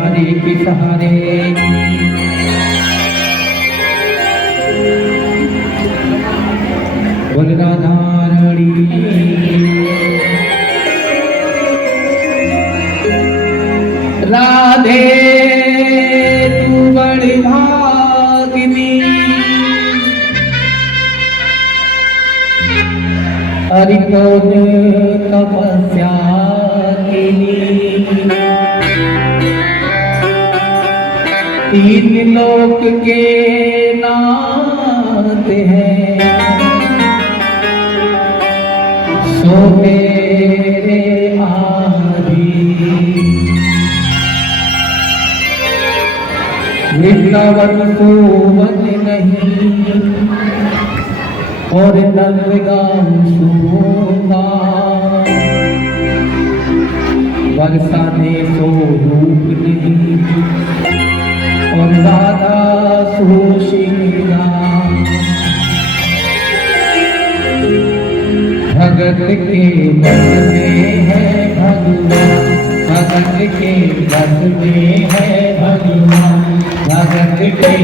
तुम्हारे के सहारे। बोल राधा रानी राधे तू बड़ी भागिनी, हरि कौन तपस्या तीन लोक के नाथ हैं सो मेरे आदि। वृंदावन को वन नहीं और नंदगांव सुना, बरसाने सो रूप नहीं और राधा सुशीला। भगत के बस में है भगवान, भगत के बस में है भगवान, भगत के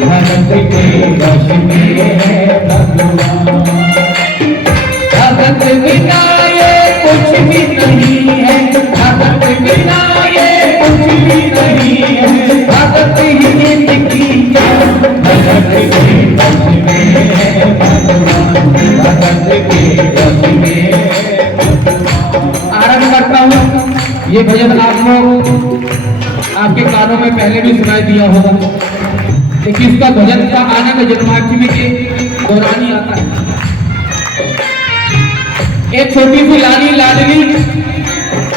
भगत के बस में है भगवान। भगत बिना ये कुछ भी नहीं है, भगत बिना ये कुछ भी नहीं है, भगत ही इनकी जान, भगत के बस में है भगवान, भगत के बस में है भगवान। आरंभ करता हूँ। ये भजन आपको आपके कानों में पहले भी सुनाई दिया होगा, लेकिन इसका भजन का आनंद जन्माष्टमी के दौरान ही आता है। एक छोटी सी लाली लाडली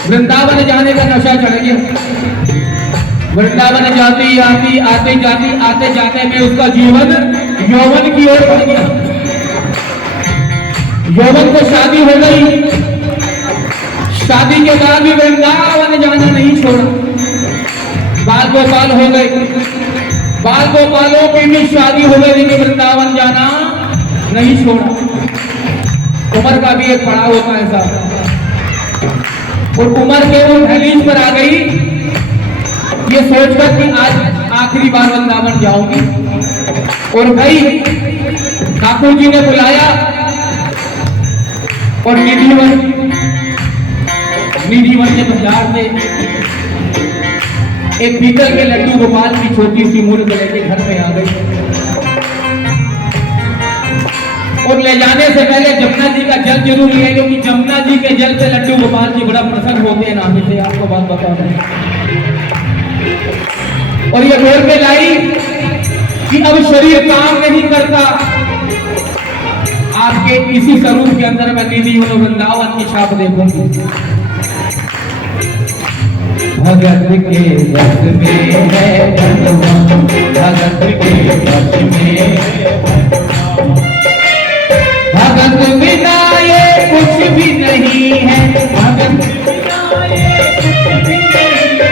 वृंदावन जाने का नशा चढ़ गया। वृंदावन जाती आती आते जाती आते जाते में उसका जीवन यौवन की ओर बढ़ गया। यौवन को शादी हो गई, शादी के बाद भी वृंदावन जाना नहीं छोड़ा। बाल गोपाल हो गए, बाल गोपालों की भी शादी हो गई, लेकिन वृंदावन जाना नहीं छोड़ा। उम्र का भी एक पड़ाव होता है साहब, और उम्र के वो दहलीज पर आ गई ये सोचकर कि आज आखिरी बार वृंदावन जाऊंगी। और भाई ठाकुर जी ने बुलाया और निधिवन के बाजार से एक पीतल के लड्डू गोपाल की छोटी सी मूर्ति लेके घर में आ गई, और ले जाने से पहले जमुना जी का जल जरूर लिया, क्योंकि जमुना जी के जल से लड्डू गोपाल जी बड़ा प्रसन्न होते हैं। नाम से आपको बात बता दें। और ये बोल के लाई कि अब शरीर काम नहीं करता, आपके इसी स्वरूप के अंदर मैं निधि वृंदावन की छाप देखूंगी। भगत के बस में है भगवान, भगत के बस में है भगत बिना ये कुछ भी नहीं है, भगत बिना ये कुछ भी नहीं है,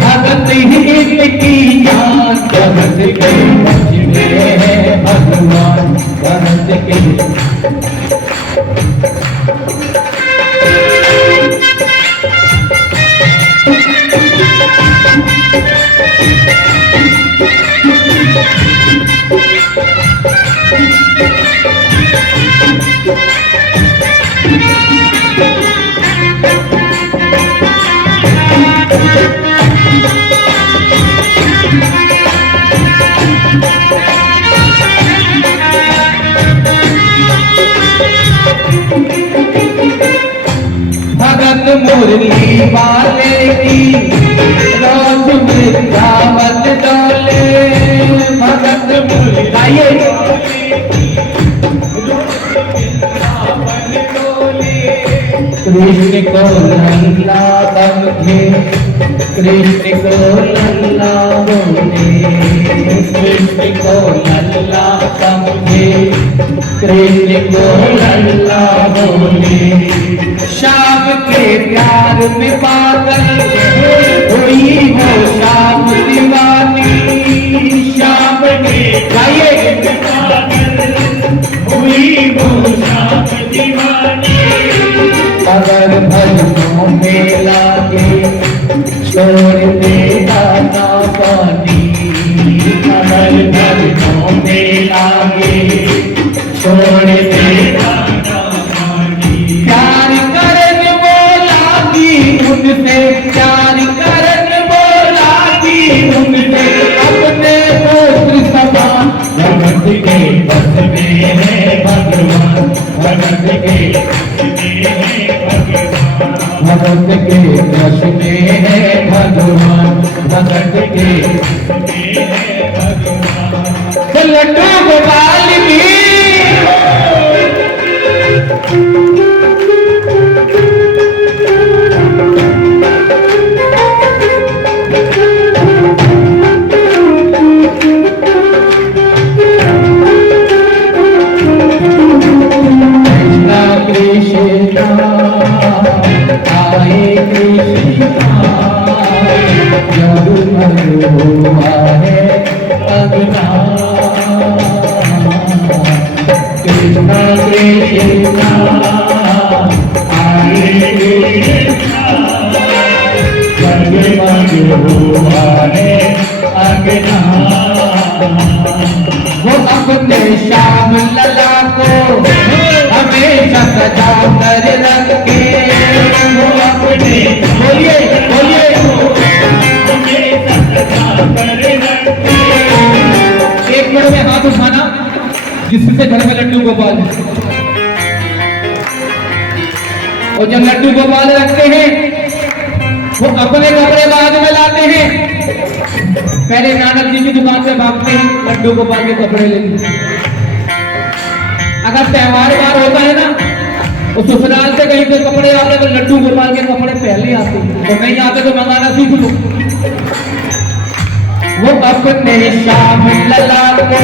भगत ही इनकी जान, भगत के बस में है भगवान, भगत के भगत मुरली वाले की रोज वृंदावन डोले, भगत मुरली कृष्ण को लल्ला बंधे, कृष्ण को लल्ला बोले, कृष्ण को लल्ला बंधे, कृष्ण को लल्ला बोले। श्याम के प्यार में पागल हुई हो श्याम दीवानी, श्याम के गाइए हुई हो श्याम दीवानी। अगर भजनों में लागे छोड़ देगा ना पानी अमर भक्तों में लागे छोड़ देगा ना पानी प्यार करन वो लागी उनसे प्यार करन वो लागी उनसे अपने पुत्र समान भगत के बस में है भगवान भगत के भगत के वश में है भगवान भगत के तो लड्डू गोपाल की वो अपने श्याम लला को हमेशा सजा कर रखे वो अपने बोलिए बोलिए हमेशा सजा कर रखे एक मिनट में हाथ उठाना जिससे घर में लड्डू गोपाल और जब लड्डू गोपाल रखते हैं वो अपने कपड़े बाद में लाते हैं पहले नानक जी की दुकान से भागते हैं लड्डू गोपाल के कपड़े लेते अगर त्योहार बार होता है ना वो ससुराल से कहीं से कपड़े आते तो लड्डू गोपाल के कपड़े पहले आते तो नहीं आते तो मंगाना सीख लो वो अपने श्याम लला को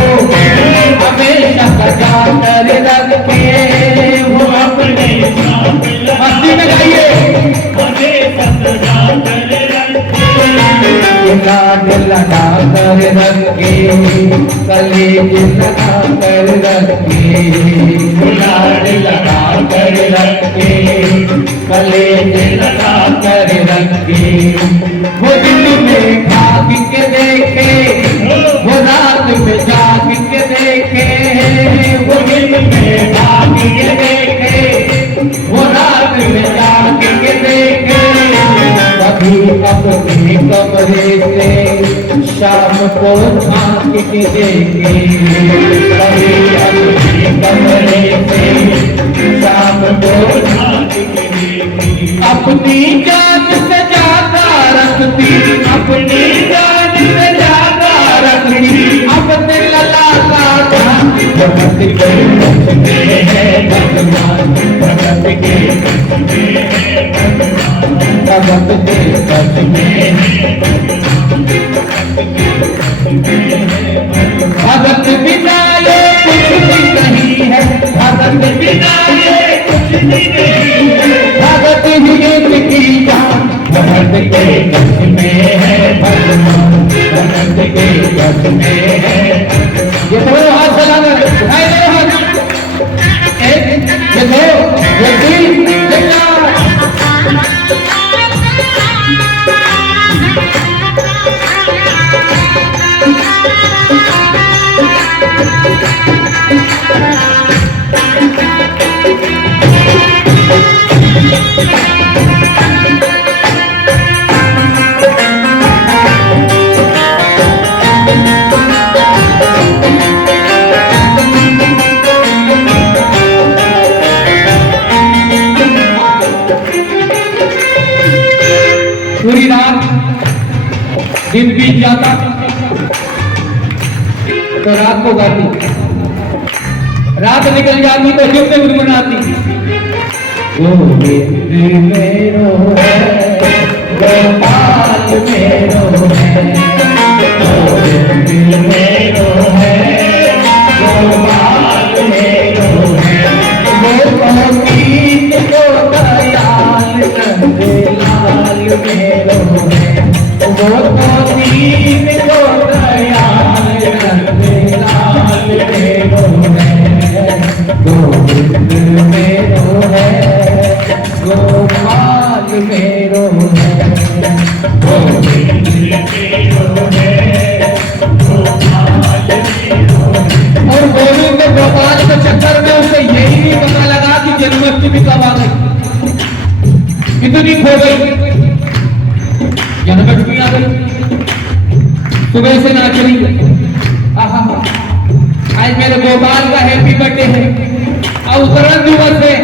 हमेशा सजा कर रखे वो अपने मस्ती में गाइए लाड लगा कर रखे कलेज लगा कर रखे लाड लगा कर रखे कलेज लगा कर रखे वो दिन में भाग के देखे वो रात में जाग के देखे वो दिन में भाग के देखे वो रात में जाग के देखे कभी अपने कमरे से शाम को झांक के देखे कभी अपने कमरे से शाम को झांक के देखे अपनी जान से ज्यादा रखती अपनी जान से ज्यादा रखती अपने लला का ध्यान भगत के वश में है भगवान भगत के भगत के वश में भगत बिना ये कुछ भी नहीं है भगत बिना ये कुछ भी नहीं है भगत ही इनकी जान भगत के वश में है भगवान भगत के वश में है ये दो हाथ चलाना उठाए दो हाथ एक ये दो ये तीन ये चार पूरी रात दिन बीत जाता तो रात को गाती रात निकल जाती तो जुग में गुनगुनाती गोविंद मेरो है गोपाल मेरो है गोविंद मेरो है गोपाल मेरो है वो गीत को दयाल नंदलाल मेरो है वो दीन को दयाल नंदलाल मेरो है गोविंद मेरो है गोपाल मेरो और गोविंद गोपाल के चक्कर में उसे यही नहीं पता लगा कि जन्माष्टमी कब आ गई, कितनी खो गई। जन्माष्टमी आ गई, सुबह से नाच रही, आहा आज मेरे गोपाल का हैप्पी बर्थडे है, अवतरण दिवस है,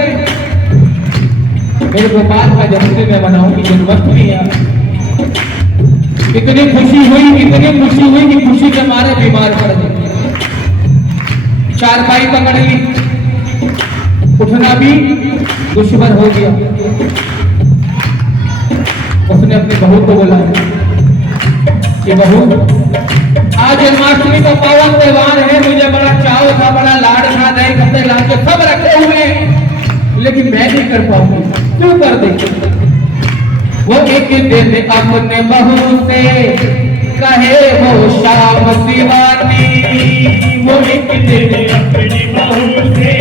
मेरे गोपाल का जन्मदिन मैं मनाऊंगी, जन्माष्टमी है। इतनी खुशी हुई कि खुशी के मारे बीमार पड़ गए, चारपाई पकड़ ली, उठना भी दुश्मन हो गया। उसने अपनी बहू को बोला कि बहू, आज जन्माष्टमी का पावन त्योहार है, मुझे बड़ा चाव था, बड़ा लाड था, नए कपड़े लाके सब रखे हुए हैं, लेकिन मैं नहीं कर पाऊंगी, क्यों कर दे। वो एक दिन अपने बहू से कहे वो शाम दीवानी, वो एक दिन अपनी बहू से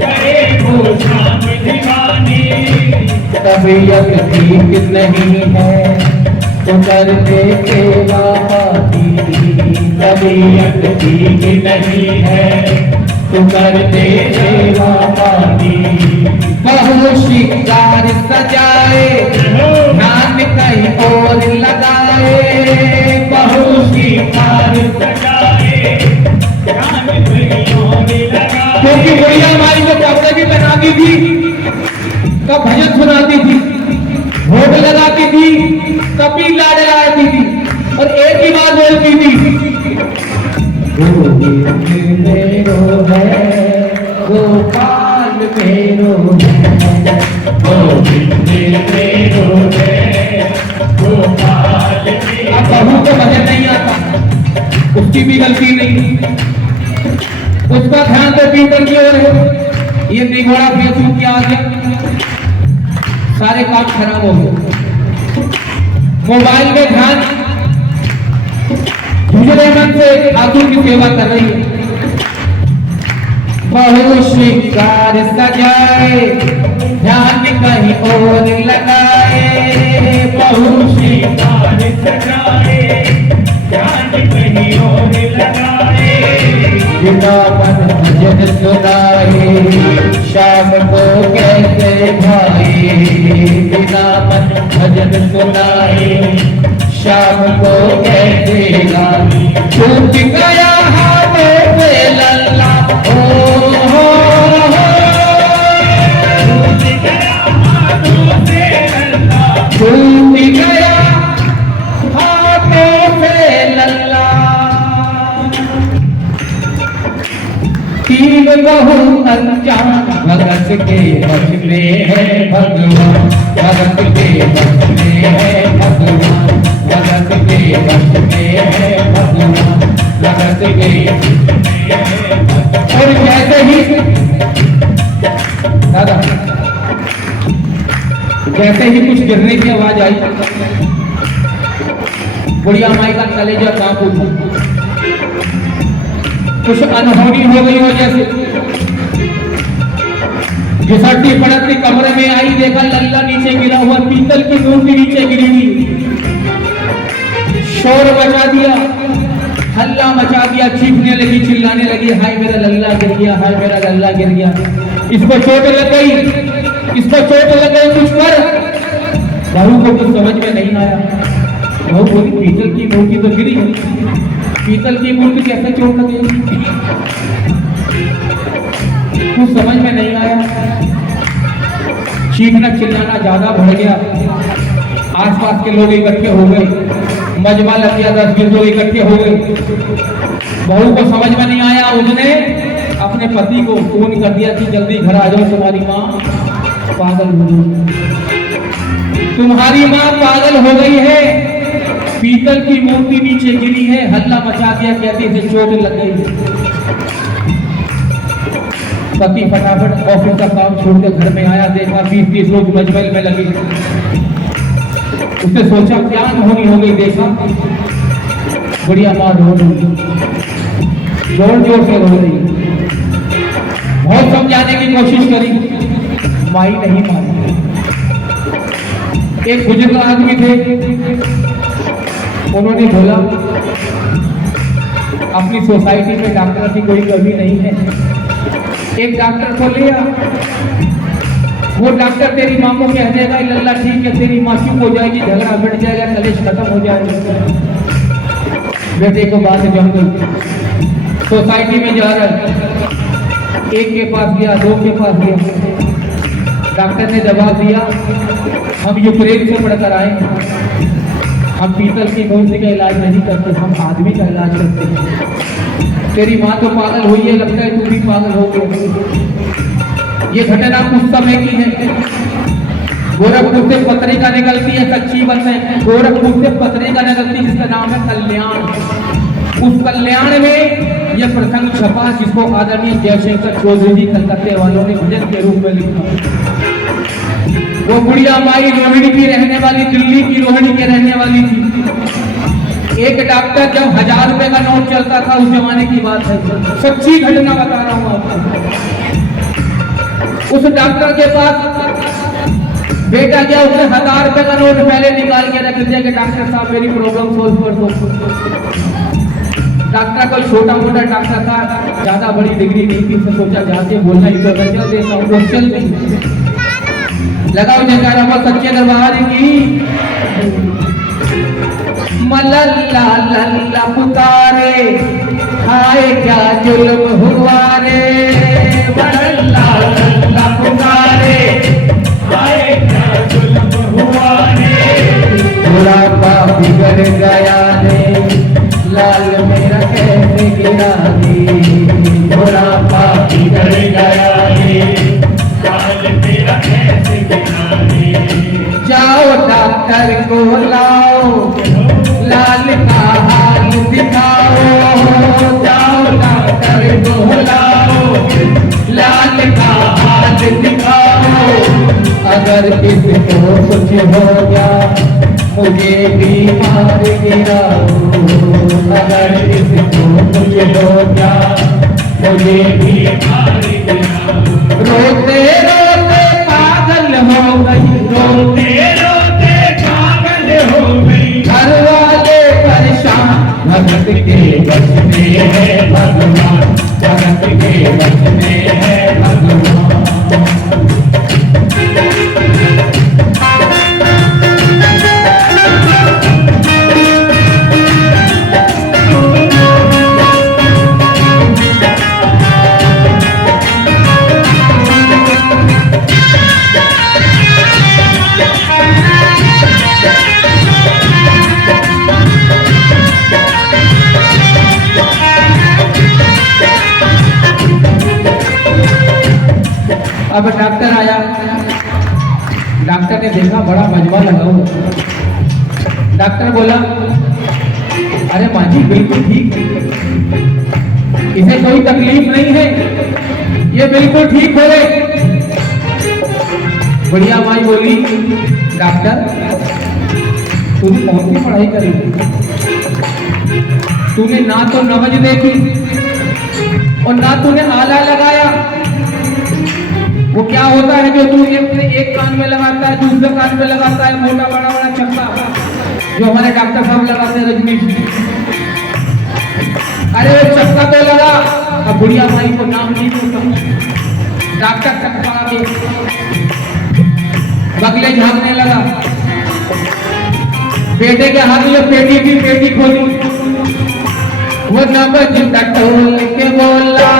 कहे वो शाम दीवानी। तबीयत ठीक नहीं है तो कर दे सेवा पाती, तबीयत ठीक नहीं है तो कर दे सेवा पाती। बहू श्रृंगार सजाए, ध्यान कहीं और लगाए, बहू श्रृंगार सजाए, ध्यान कहीं और लगाए। क्योंकि बुढ़िया माई को कपड़े भी बनाती थी, कब भजन सुनाती थी, भोग लगाती थी, कभी लाड लाती थी, और एक ही बात बोलती थी, गोविंद मेरो है, गोपाल मेरो है, गोविंद मेरो है, गोपाल। अब बहू को भजन नहीं आता, उसकी भी गलती नहीं, उसका ध्यान तो पीतल की ओर है। ये निगोड़ा फेसबुक के आगे सारे काम खराब हो गए, मोबाइल में ध्यान दूसरे मन से ठाकुर की सेवा कर रही है। बहू श्रृंगार सजाए, ध्यान कहीं और लगाए, बहू श्रृंगार सजाए, ध्यान कहीं और लगाए। बिना मन भजन सुनाए, शाम को कैसे भाए, बिना मन भजन सुनाए, शाम को कैसे गाए। छूट गया हाथों से लल्ला, ओ हो, छूट गया हाथों से लल्ला, छूट गया हाथों से लल्ला। तीन बहू अनजान भगत के वश में है भगवान, भगत के वश में है भगवान, भगत के वश में है भगवान, भगत के। और जैसे ही दादा जैसे ही कुछ गिरने की आवाज आई, बुढ़िया माई का कलेजा कांप उठा, कुछ अनहोनी हो गई हो जैसे। घिसटती पड़कती कमरे में आई, देखा लल्ला नीचे गिरा हुआ, पीतल की मूर्ति नीचे गिरी हुई, शोर मचा दिया, हल्ला मचा दिया, चीखने लगी, चिल्लाने लगी, हाय मेरा लल्ला गिर गया, हाय मेरा लल्ला गिर गया, इसको चोट लग गई, इसको चोट लग गई, कुछ कर। बहू को कुछ समझ में नहीं आया, बहू बोली पीतल की मूर्ति तो गिरी, पीतल की मूर्ति कैसे चोट लगेगी, कुछ समझ में नहीं आया। चीखना चिल्लाना ज्यादा बढ़ गया, आसपास के लोग इकट्ठे हो गए, मजमा लग गया, 10-20 लोग इकट्ठे हो गए। बहू को समझ में नहीं आया, उसने अपने पति को फोन कर दिया कि जल्दी घर आ जाओ, तुम्हारी माँ पागल हो गई, तुम्हारी माँ पागल हो गई है, पीतल की मूर्ति नीचे गिरी है, हल्ला मचा दिया, कहती इसे चोट लग गई। पति फटाफट ऑफिस का काम छोड़कर घर में आया, देखा 20-30 लोग मजमल में लगे। उसने सोचा क्या अनहोनी हो गई, देखा बुढ़िया माँ रो रही, जोर जोर से रो रही, बहुत समझाने की कोशिश करी, माई नहीं मानी। एक बुजुर्ग आदमी थे, उन्होंने बोला अपनी सोसाइटी में डॉक्टर की कोई कमी नहीं है। एक डॉक्टर को लिया, वो डॉक्टर तेरी माँ को कह देगा लल्ला ठीक है, तेरी माँ चुप हो जाएगी, झगड़ा मिट जाएगा, कलेश खत्म हो जाएगा। बेटे को बात जम गई, सोसाइटी में जा रहा है, एक के पास गया, दो के पास गया, डॉक्टर ने जवाब दिया हम यूक्रेन से पढ़कर आए, हम पीतल की मूर्ति का इलाज नहीं करते, हम आदमी का इलाज करते हैं। तेरी माँ तो पागल हुई है, लगता है तू भी पागल हो गया। ये घटना उस समय की है। गोरखपुर से पत्रिका निकलती है, सच्ची बात है, गोरखपुर से पत्रिका निकलती है जिसका नाम है कल्याण। उस कल्याण में यह प्रसंग छपा जिसको आदरणीय जयशंकर चौधरी जी कलकत्ते वालों ने भजन के रूप में लिखा। वो बुढ़िया माई रोहिणी की रहने वाली, दिल्ली की रोहिणी के रहने वाली थी। एक डॉक्टर जब 1000 रुपए का नोट चलता था, उस जमाने की बात है, सच्ची घटना बता रहा हूं आपको। उस डॉक्टर के पास बेटा गया, उसने 1000 रुपए का नोट पहले निकाल के रख दिया कि डॉक्टर साहब मेरी प्रॉब्लम सोल्व कर दो। डॉक्टर कोई छोटा मोटा डॉक्टर था, ज्यादा बड़ी डिग्री नहीं थी, तो सोचा जाके बोलना इंटरवेंशन देता हूँ, क्वेश्चन नहीं लगाओ जयकारा बोल सच्चे दरबार की। मलल्ला लल्ला पुकारे, हाय क्या जुल्म हुआ रे, मलल्ला लल्ला पुकारे, हाय क्या जुल्म हुआ रे, बुढ़ापा बिगड़ गया रे, लाल मेरा कैसे गिरा रे, बुढ़ापा बिगड़ गया रे, लाल मेरा कैसे गिरा रे। जाओ डॉक्टर को लाओ, लाल का हाल दिखाओ, जाओ डॉक्टर को लाओ, लाल का हाल दिखाओ। अगर किसको कुछ हो गया मुझे बीमार गिराओ, अगर किसको कुछ हो गया मुझे बीमार गिराओ। रोते रोते पागल हो गई, रोते रोते पागल हो गई, घर वाले परेशान, भगत के बस में है भगवान, भगत के बस में है भगवान। अब डॉक्टर आया, डॉक्टर ने देखा बड़ा मजबा लगा हुआ। डॉक्टर बोला अरे माँ जी बिल्कुल ठीक, इसे कोई तकलीफ नहीं है, ये बिल्कुल ठीक हो गए। बढ़िया माई बोली डॉक्टर तूने कौन सी पढ़ाई करी, तूने ना तो नमज देखी और ना तूने आला लगाया। वो क्या होता है जो तू एक कान में लगाता है, दूसरे कान में लगाता है, मोटा बड़ा बड़ा चक्का जो हमारे डॉक्टर साहब लगाते हैं रजनीश। अरे वो चक्का तो लगा, अब बुढ़िया माई को नाम नहीं होता, डॉक्टर चक्का के बगले झांकने लगा। बेटे के हाथ में पेटी की पेटी खोली, वो नबज टटोल के बोला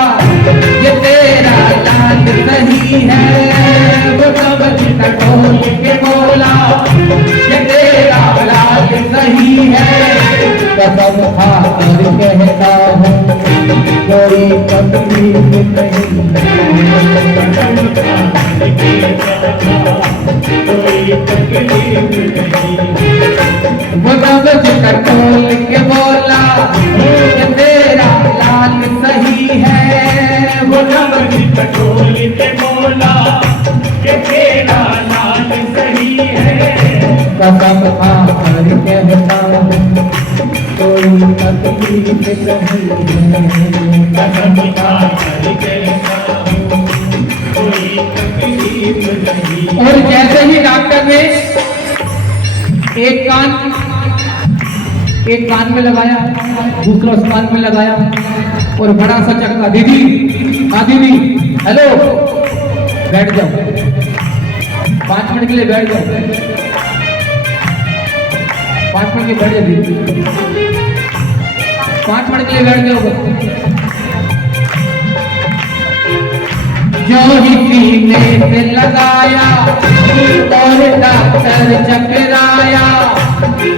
ये तेरा लाल सही है, वो नबज टटोल के बोला ये तेरा लाल सही है। कसम खाकर कहता हूँ कोई तकलीफ नहीं, कोई तकलीफ नहीं। वो नबज टटोल के बोला ये तेरा लाल सही है, वो नबज टटोल के बोला ये तेरा लाल सही है। कसम खाकर कहता हूँ कोई तकलीफ नहीं, कसम खाकर कहता हूँ कोई तकलीफ नहीं। और जैसे ही डॉक्टर ने एक कान में लगाया, दूसरा उस कान में लगाया और बड़ा सा चक्का। दीदी, हाँ दीदी, हेलो, बैठ जाओ, 5 मिनट के लिए बैठ जाओ, 5 मिनट के बैठ जाओ दीदी, 5 मिनट के लिए बैठ जाओ बस। जो ही सीने से लगाया और डॉक्टर चकराया,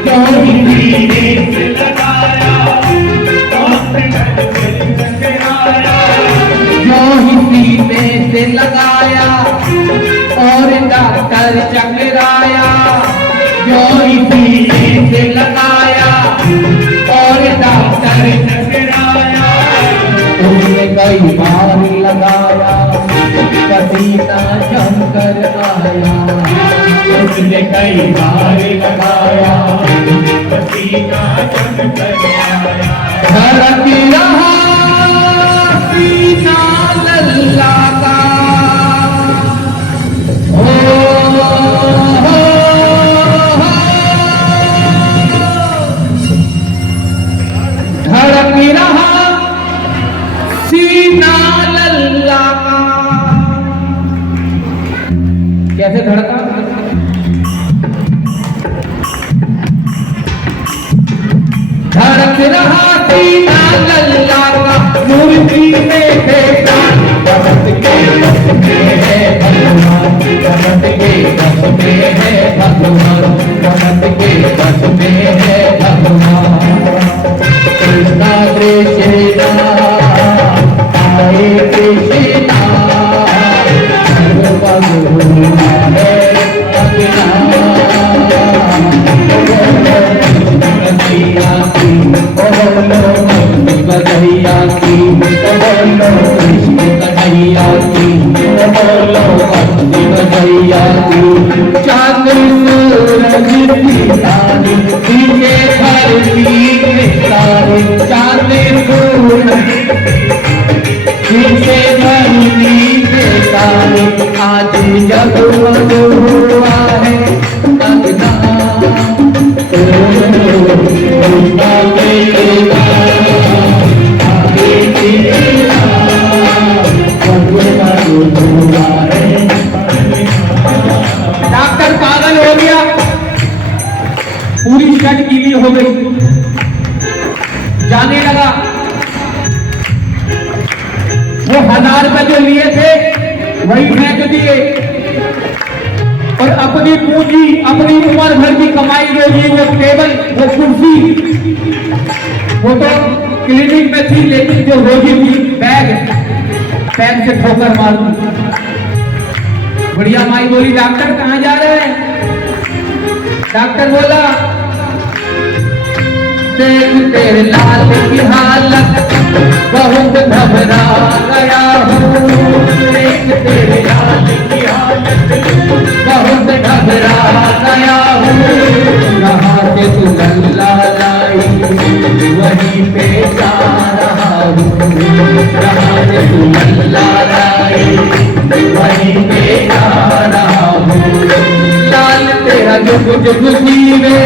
जो ही सीने से लगाया और चकराया, जो ही सीने से लगाया और डॉक्टर चकराया, जो ही सीने से लगाया और डॉक्टर चकराया। उसने कई बार लगाया, पसीना जम कर आया, उसने कई बार लगाया, पसीना जम कर आया। धड़क रहा सीना लल्ला का, धड़क रहा सीना लल्ला का। कैसे धड़का? धड़क रहा सीना लल्ला का, मूर्ति में देखा रमत के रस में है भगवान, रमत के रस में है भगवान, रमत के रस में है भगवान। कृष्णा कृष्णा आए कृष्णा, भगवान है अज्ञान। कन्हैया की बोलो, कन्हैया की बोलो, कृष्ण कन्हैया की बोलो, कन्हैया की। चांद सूरज की तारे पीछे धरती के तारे, चांद सूरज पीछे धरती के तारे। आज जब हुआ है लगना डॉक्टर पागल हो गया, पूरी शर्ट गीली हो गई, जाने लगा। वो 1000 रुपए जो लिए थे वही फेंक दिए और अपनी पूंजी, अपनी उम्र भर की कमाई रोजी, वो टेबल, वो कुर्सी, वो तो क्लिनिक में थी, लेकिन जो रोजी थी बैग से ठोकर मार दी। बढ़िया माई बोली, डॉक्टर कहाँ जा रहे हैं? डॉक्टर बोला, देख तेरे लाल की हालत, बहुत घबरा गया हूँ। देख तेरे लाल की हालत, बहुत घबरा गया हूँ। कहाँ से तू लल्ला लाई, वहीं पे जा रहा हूँ। कहाँ से तू लल्ला लाई, वहीं पे जा रहा हूँ। लाल तेरा जुग जुग जीवे,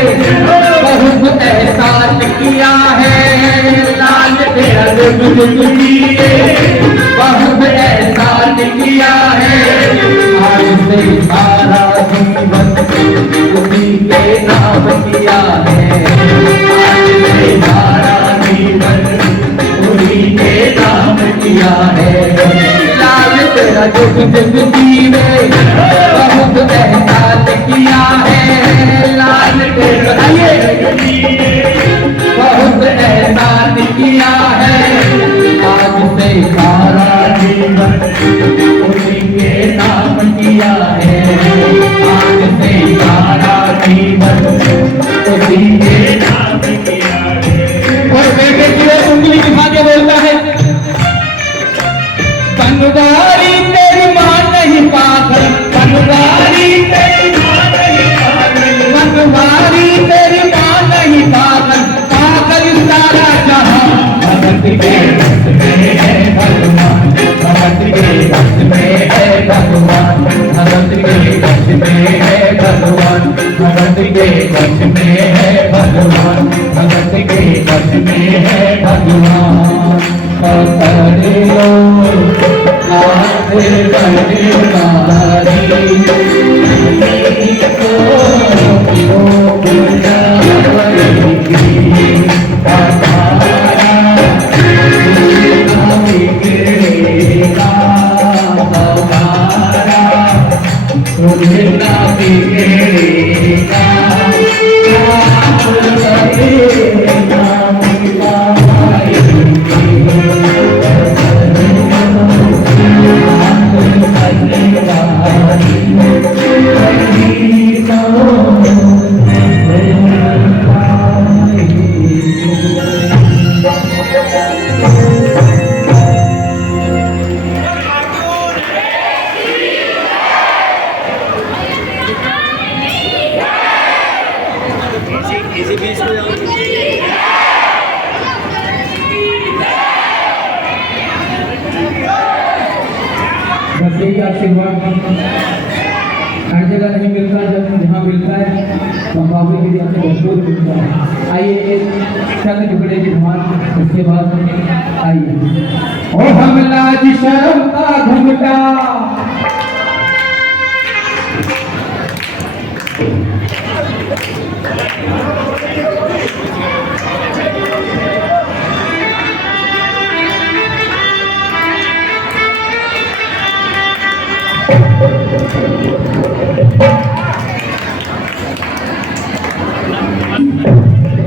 बहुत एहसान किया है। लाल तेरा जुग जुग जीवे, बहुत एहसान किया है। आज से सारा जीवन उसी के नाम किया है। आज से सारा जीवन उसी के नाम किया है। लाल तेरा जुग जुग जीवे, बहुत एहसान किया है। लाल तेरा बहुत एहसान किया है। आज से सारा जीवन उसी के नाम किया है। आज से सारा जीवन उसी के नाम किया है। और बेटे की ओर उंगली दिखा के बोलता है, बनवारी तेरी मां नहीं पागल, बनवारी तेरी मां नहीं पागल, बनवारी तेरी मां नहीं पागल, पागल सारा जहां। भगत के रस में है भगवान, भगत के रस में है भगवान, भगत के रस में है भगवान, भगत के रस बस यही आशीर्वाद हर जगह नहीं मिलता, जब जहाँ मिलता है तो बाबू के लिए अपने भरपूर मिलता है। आइए एक छत टुकड़े की धमाल, उसके बाद आइए। ओ हम लाज शर्म का घुंघटा